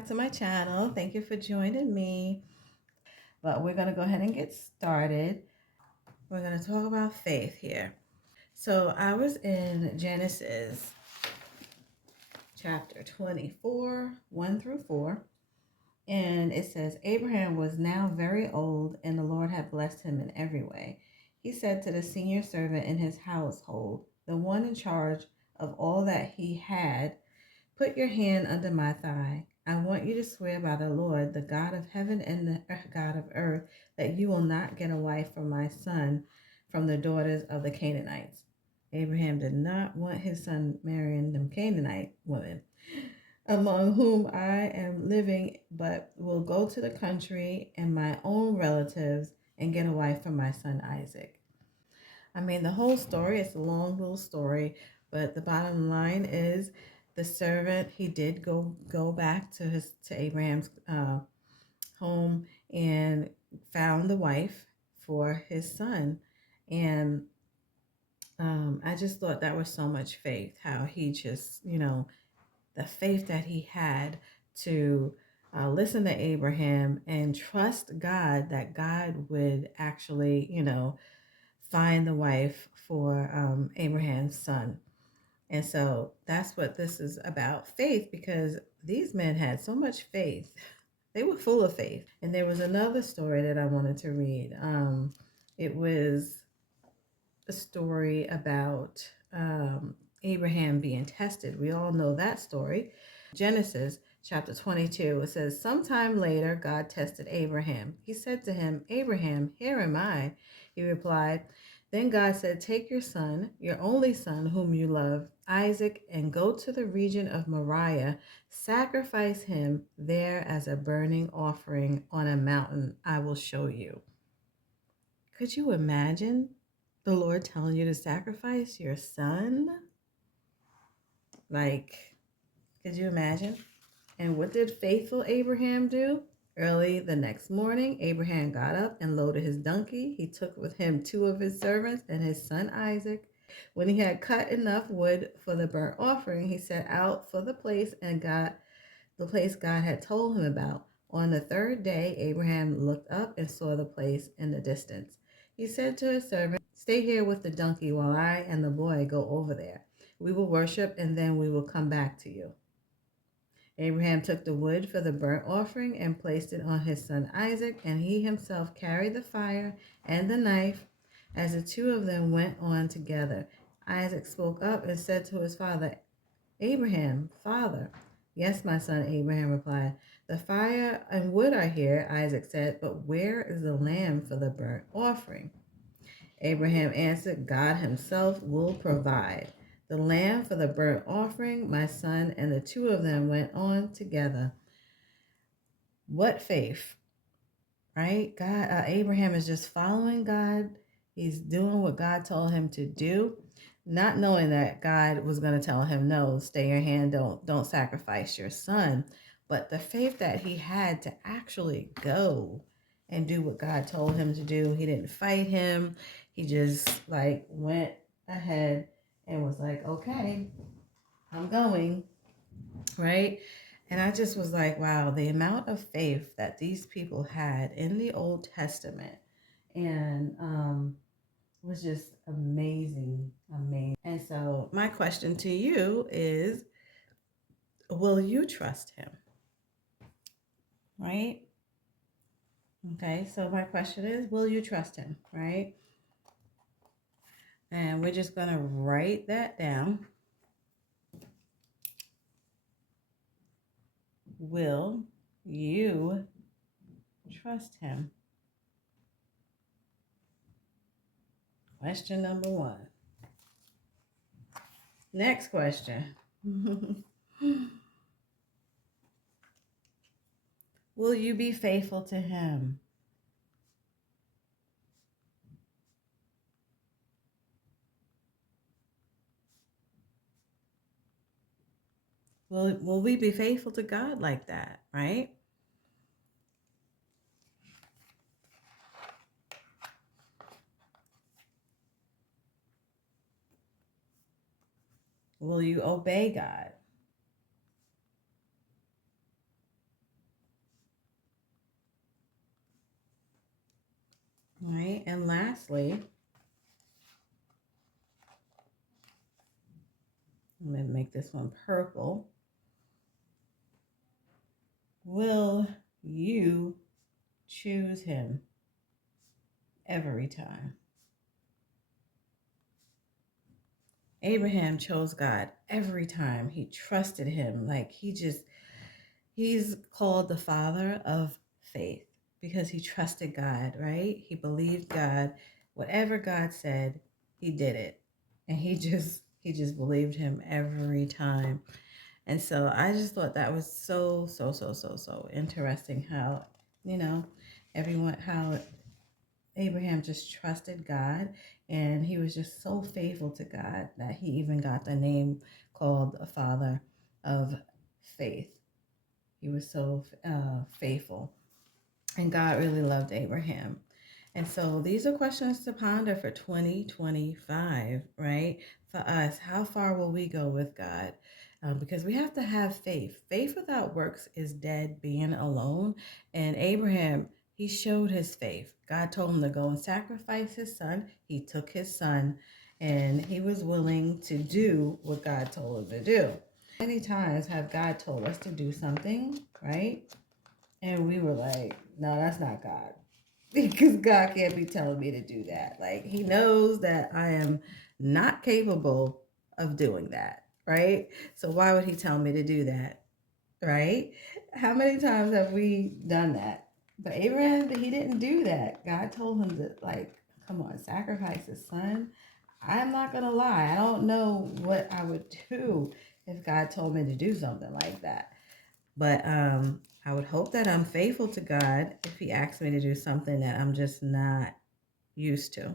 back to my channel. Thank you for joining me. But we're going to go ahead and get started. We're going to talk about faith here. So I was in Genesis chapter 24, 1 through 4. And it says, Abraham was now very old, and the Lord had blessed him in every way. He said to the senior servant in his household, the one in charge of all that he had, put your hand under my thigh. I want you to swear by the Lord, the God of heaven and the God of earth, that you will not get a wife for my son from the daughters of the Canaanites. Abraham did not want his son marrying them Canaanite women, among whom I am living, but will go to the country and my own relatives and get a wife for my son Isaac. I mean, the whole story, it's a long little story, but the bottom line is the servant, he did go back to Abraham's home and found the wife for his son. And I just thought that was so much faith, how he just, the faith that he had to listen to Abraham and trust God, that God would actually, find the wife for Abraham's son. And so that's what this is about, faith, because these men had so much faith. They were full of faith. And there was another story that I wanted to read. It was a story about Abraham being tested. We all know that story. Genesis chapter 22, it says, sometime later, God tested Abraham. He said to him, Abraham, here am I. He replied, then God said, take your son, your only son whom you love, Isaac, and go to the region of Moriah. Sacrifice him there as a burning offering on a mountain I will show you. Could you imagine the Lord telling you to sacrifice your son? Like, could you imagine? And what did faithful Abraham do? Early the next morning, Abraham got up and loaded his donkey. He took with him 2 of his servants and his son Isaac. When he had cut enough wood for the burnt offering, he set out for the place God had told him about. On the 3rd day, Abraham looked up and saw the place in the distance. He said to his servant, stay here with the donkey while I and the boy go over there. We will worship and then we will come back to you. Abraham took the wood for the burnt offering and placed it on his son Isaac, and he himself carried the fire and the knife. As the 2 of them went on together, Isaac spoke up and said to his father, Abraham, father. Yes, my son, Abraham replied. The fire and wood are here, Isaac said, but where is the lamb for the burnt offering? Abraham answered, God himself will provide the lamb for the burnt offering, my son. And the 2 of them went on together. What faith, right? Abraham is just following God. He's doing what God told him to do, not knowing that God was going to tell him, no, stay your hand, don't sacrifice your son. But the faith that he had to actually go and do what God told him to do. He didn't fight him. He just went ahead and was like, okay, I'm going, right? And I just was like, wow, the amount of faith that these people had in the Old Testament, and was just amazing, amazing. And so my question to you is, will you trust him? Right? Okay, so my question is, will you trust him? Right? And we're just going to write that down. Will you trust him? Question number 1. Next question. Will you be faithful to him? Will we be faithful to God like that, right? Will you obey God? right? And lastly, I'm going to make this one purple. Will you choose him every time? Abraham chose God every time. He trusted him. Like he's called the father of faith because he trusted God, right? He believed God. Whatever God said, he did it. And he just believed him every time. And so I just thought that was so interesting how, you know, how Abraham just trusted God, and he was just so faithful to God that he even got the name called a father of faith. He was so faithful, and God really loved Abraham. And so these are questions to ponder for 2025, right? For us, how far will we go with God? Because we have to have faith. Faith without works is dead, being alone. And Abraham, he showed his faith. God told him to go and sacrifice his son. He took his son, and he was willing to do what God told him to do. Many times have God told us to do something, right? And we were like, no, that's not God. Because God can't be telling me to do that. Like, he knows that I am not capable of doing that, right? So why would he tell me to do that, right? How many times have we done that? But Abraham, he didn't do that. God told him to, like, come on, sacrifice his son. I'm not going to lie. I don't know what I would do if God told me to do something like that. But I would hope that I'm faithful to God if he asks me to do something that I'm just not used to.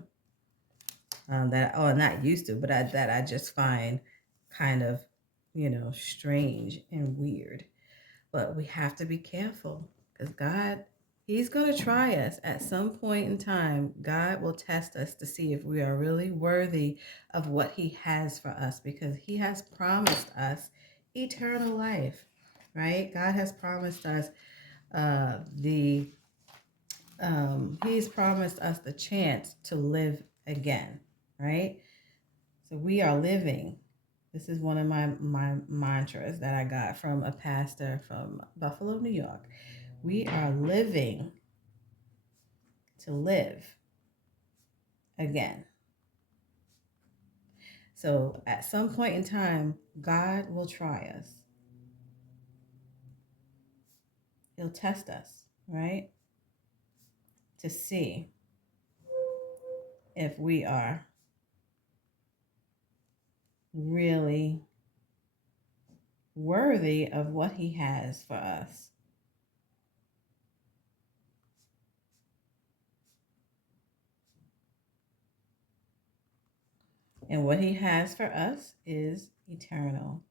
Not used to, but that I just find kind of, strange and weird. But we have to be careful because God, he's going to try us at some point in time. God will test us to see if we are really worthy of what he has for us, because he has promised us eternal life, right? God has promised us he's promised us the chance to live again, right? So we are living. This is one of my mantras that I got from a pastor from Buffalo, New York. We are living to live again. So at some point in time, God will try us. He'll test us, right? To see if we are really worthy of what he has for us. And what he has for us is eternal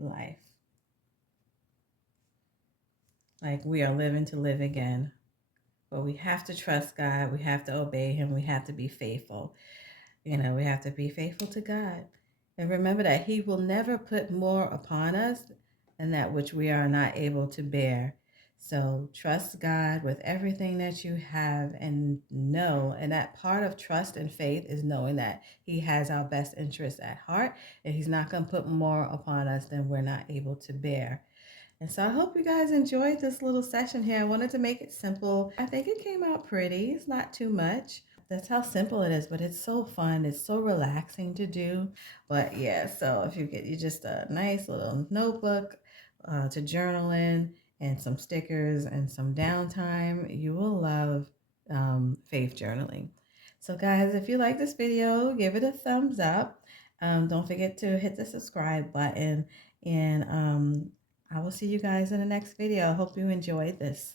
life. Like, we are living to live again. But we have to trust God. We have to obey him. We have to be faithful. We have to be faithful to God. And remember that he will never put more upon us than that which we are not able to bear. So trust God with everything that you have, and know, and that part of trust and faith is knowing that he has our best interests at heart, and he's not going to put more upon us than we're not able to bear. And so I hope you guys enjoyed this little session here. I wanted to make it simple. I think it came out pretty. It's not too much. That's how simple it is, but it's so fun. It's so relaxing to do. But yeah, so if you get you just a nice little notebook to journal in, and some stickers and some downtime, you will love faith journaling. So guys, if you like this video, give it a thumbs up. Don't forget to hit the subscribe button, and I will see you guys in the next video. I hope you enjoyed this.